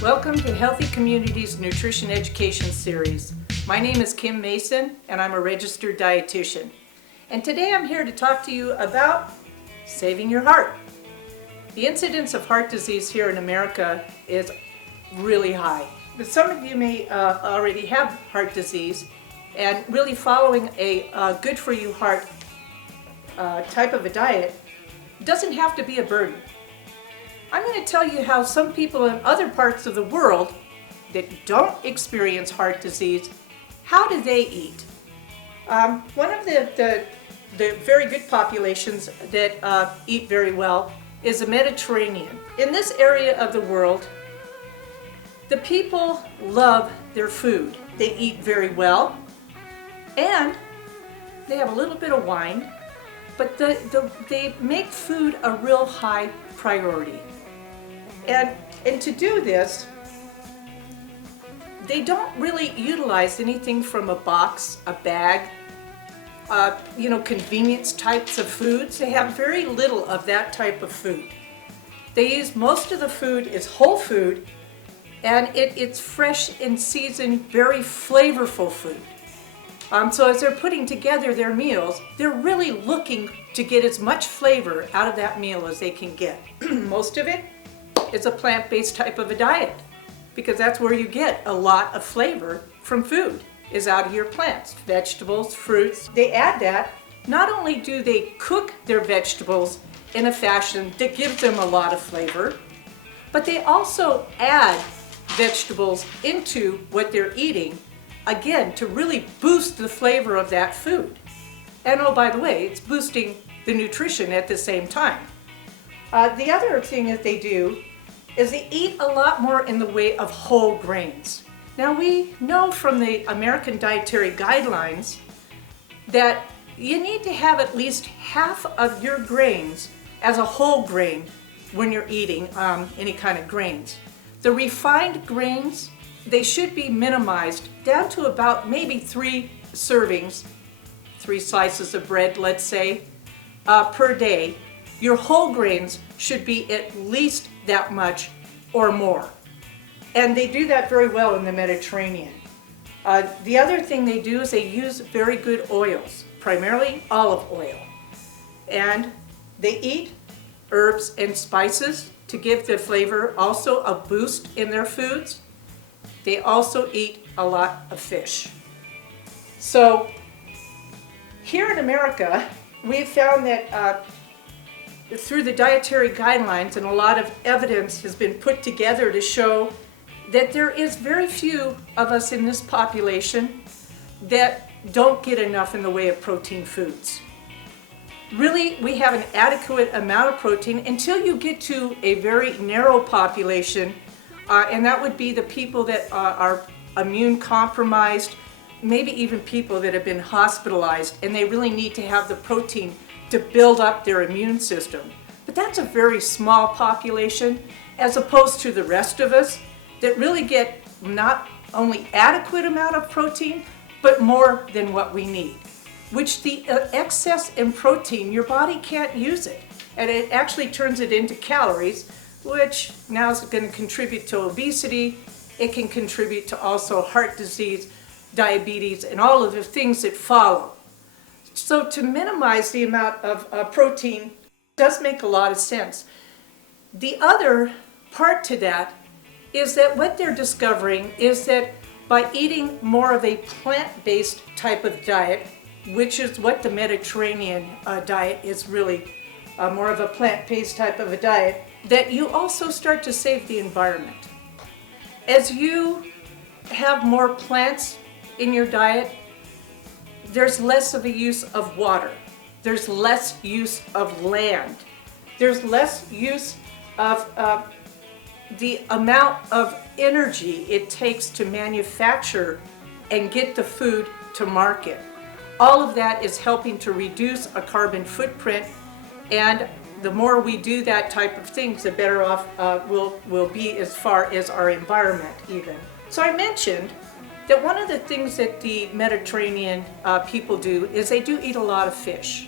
Welcome to Healthy Communities Nutrition Education Series. My name is Kim Mason and I'm a registered dietitian. And today I'm here to talk to you about saving your heart. The incidence of heart disease here in America is really high. But some of you may already have heart disease, and really following a good for you heart type of a diet doesn't have to be a burden. I'm going to tell you how some people in other parts of the world that don't experience heart disease, how do they eat? One of the very good populations that eat very well is the Mediterranean. In this area of the world, the people love their food. They eat very well, and they have a little bit of wine, but they make food a real high priority. And to do this, they don't really utilize anything from a box, a bag, convenience types of foods. They have very little of that type of food. They use, most of the food is whole food, and it's fresh and seasoned, very flavorful food. So as they're putting together their meals, they're really looking to get as much flavor out of that meal as they can get. Most of it is a plant-based type of a diet, because that's where you get a lot of flavor from food, is out of your plants, vegetables, fruits. They add that. Not only do they cook their vegetables in a fashion that gives them a lot of flavor, but they also add vegetables into what they're eating, again, to really boost the flavor of that food. And oh, by the way, it's boosting the nutrition at the same time. The other thing that they do is they eat a lot more in the way of whole grains. Now, we know from the American Dietary Guidelines that you need to have at least half of your grains as a whole grain when you're eating any kind of grains. The refined grains, they should be minimized down to about maybe 3 servings, 3 slices of bread, let's say, per day. Your whole grains should be at least that much or more. And they do that very well in the Mediterranean. The other thing they do is they use very good oils, primarily olive oil. And they eat herbs and spices to give the flavor also a boost in their foods. They also eat a lot of fish. So here in America, we've found that through the dietary guidelines, and a lot of evidence has been put together to show that there is very few of us in this population that don't get enough in the way of protein foods. Really, we have an adequate amount of protein until you get to a very narrow population, and that would be the people that are immune compromised, maybe even people that have been hospitalized, and they really need to have the protein to build up their immune system. But that's a very small population, as opposed to the rest of us that really get not only adequate amount of protein, but more than what we need. Which the excess in protein, your body can't use it. And it actually turns it into calories, which now is going to contribute to obesity. It can contribute to also heart disease, diabetes, and all of the things that follow. So to minimize the amount of protein does make a lot of sense. The other part to that is that what they're discovering is that by eating more of a plant-based type of diet, which is what the Mediterranean diet is really, more of a plant-based type of a diet, that you also start to save the environment. As you have more plants in your diet, there's less of a use of water. There's less use of land. There's less use of the amount of energy it takes to manufacture and get the food to market. All of that is helping to reduce a carbon footprint, and the more we do that type of things, the better off we'll be as far as our environment even. So I mentioned that one of the things that the Mediterranean people do is they do eat a lot of fish.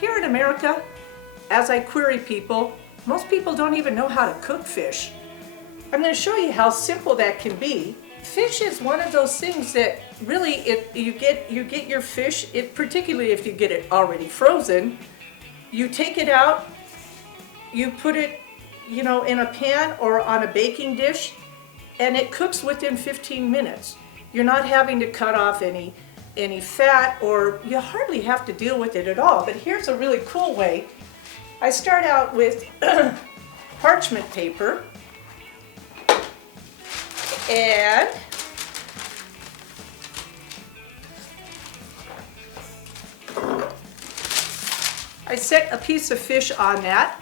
Here in America, as I query people, most people don't even know how to cook fish. I'm going to show you how simple that can be. Fish is one of those things that really, you get your fish, particularly if you get it already frozen, you take it out, you put it, in a pan or on a baking dish, and it cooks within 15 minutes. You're not having to cut off any fat, or you hardly have to deal with it at all. But here's a really cool way. I start out with parchment paper, and I set a piece of fish on that,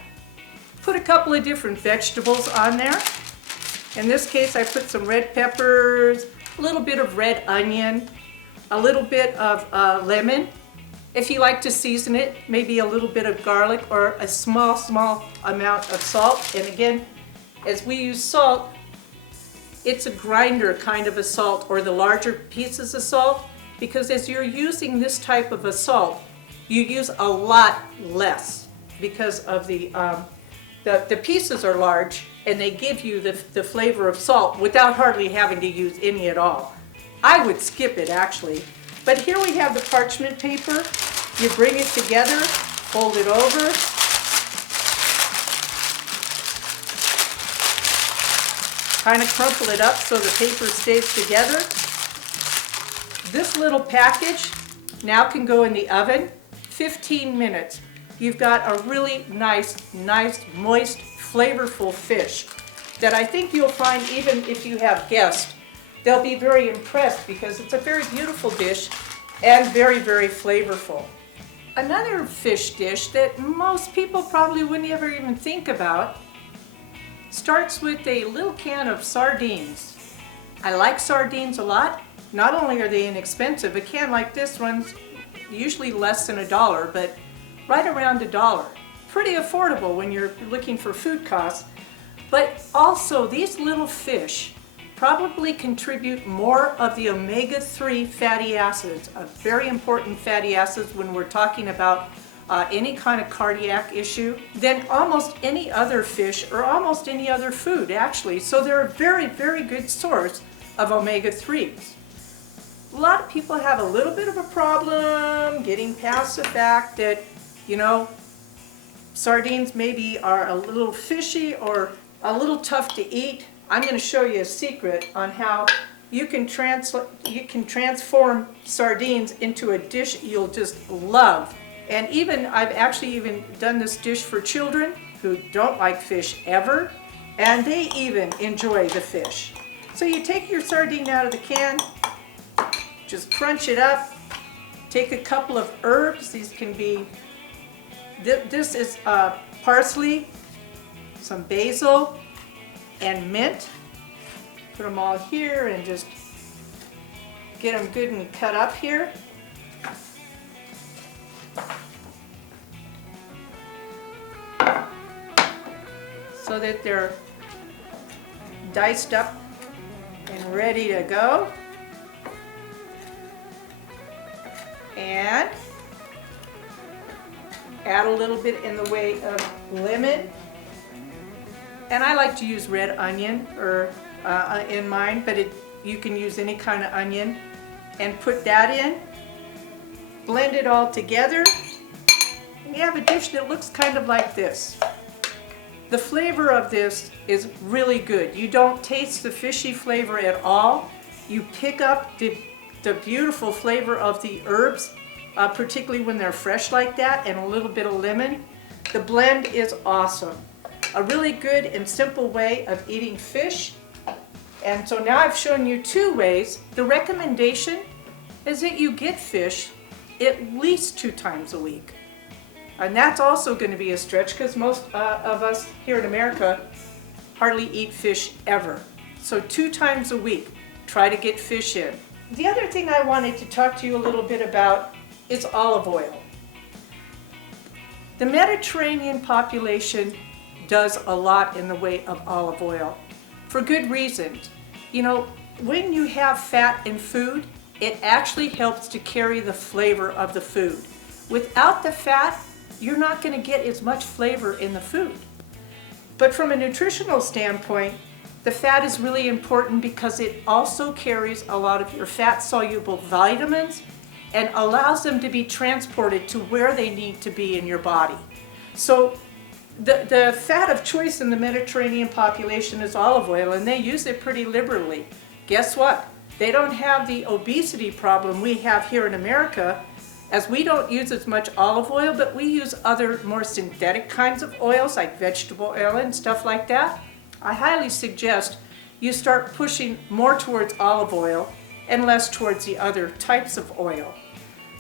put a couple of different vegetables on there. In this case, I put some red peppers, a little bit of red onion, a little bit of lemon. If you like to season it, maybe a little bit of garlic or a small amount of salt. And again, as we use salt, it's a grinder kind of a salt, or the larger pieces of salt, because as you're using this type of a salt, you use a lot less because of the pieces are large, and they give you the flavor of salt without hardly having to use any at all. I would skip it actually. But here we have the parchment paper. You bring it together, fold it over, kind of crumple it up so the paper stays together. This little package now can go in the oven 15 minutes. You've got a really nice, moist, flavorful fish that I think you'll find even if you have guests, they'll be very impressed because it's a very beautiful dish and very, very flavorful. Another fish dish that most people probably wouldn't ever even think about starts with a little can of sardines. I like sardines a lot. Not only are they inexpensive, a can like this runs usually less than $1, but right around $1. Pretty affordable when you're looking for food costs. But also these little fish probably contribute more of the omega-3 fatty acids, a very important fatty acids when we're talking about any kind of cardiac issue, than almost any other fish or almost any other food actually. So they're a very, very good source of omega-3s. A lot of people have a little bit of a problem getting past the fact that, sardines maybe are a little fishy or a little tough to eat. I'm going to show you a secret on how you can transform sardines into a dish you'll just love. And I've actually even done this dish for children who don't like fish ever, and they even enjoy the fish. So you take your sardine out of the can, just crunch it up, take a couple of herbs. These can be, this is parsley, some basil, and mint. Put them all here and just get them good and cut up here. So that they're diced up and ready to go. And add a little bit in the way of lemon. And I like to use red onion in mine, but you can use any kind of onion. And put that in, blend it all together, and you have a dish that looks kind of like this. The flavor of this is really good. You don't taste the fishy flavor at all. You pick up the beautiful flavor of the herbs, particularly when they're fresh like that, and a little bit of lemon. The blend is awesome. A really good and simple way of eating fish. And so now I've shown you 2 ways. The recommendation is that you get fish at least 2 times a week. And that's also going to be a stretch because most of us here in America hardly eat fish ever. So 2 times a week, try to get fish in. The other thing I wanted to talk to you a little bit about is olive oil. The Mediterranean population does a lot in the way of olive oil for good reasons. When you have fat in food, it actually helps to carry the flavor of the food. Without the fat, you're not going to get as much flavor in the food. But from a nutritional standpoint, The fat is really important because it also carries a lot of your fat-soluble vitamins and allows them to be transported to where they need to be in your body. So the fat of choice in the Mediterranean population is olive oil, and they use it pretty liberally. Guess what? They don't have the obesity problem we have here in America, as we don't use as much olive oil, but we use other more synthetic kinds of oils like vegetable oil and stuff like that. I highly suggest you start pushing more towards olive oil and less towards the other types of oil.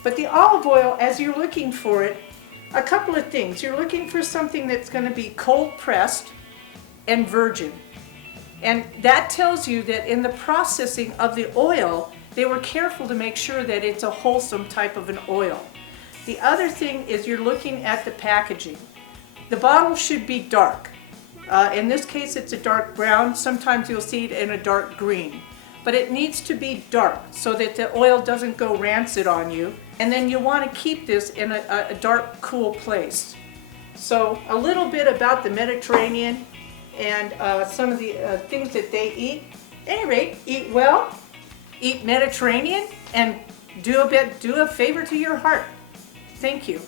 But the olive oil, as you're looking for it, a couple of things. You're looking for something that's going to be cold pressed and virgin. And that tells you that in the processing of the oil, they were careful to make sure that it's a wholesome type of an oil. The other thing is you're looking at the packaging. The bottle should be dark. In this case, it's a dark brown. Sometimes you'll see it in a dark green. But it needs to be dark so that the oil doesn't go rancid on you. And then you want to keep this in a dark, cool place. So a little bit about the Mediterranean and some of the things that they eat. At any rate, eat well, eat Mediterranean, and do a favor to your heart. Thank you.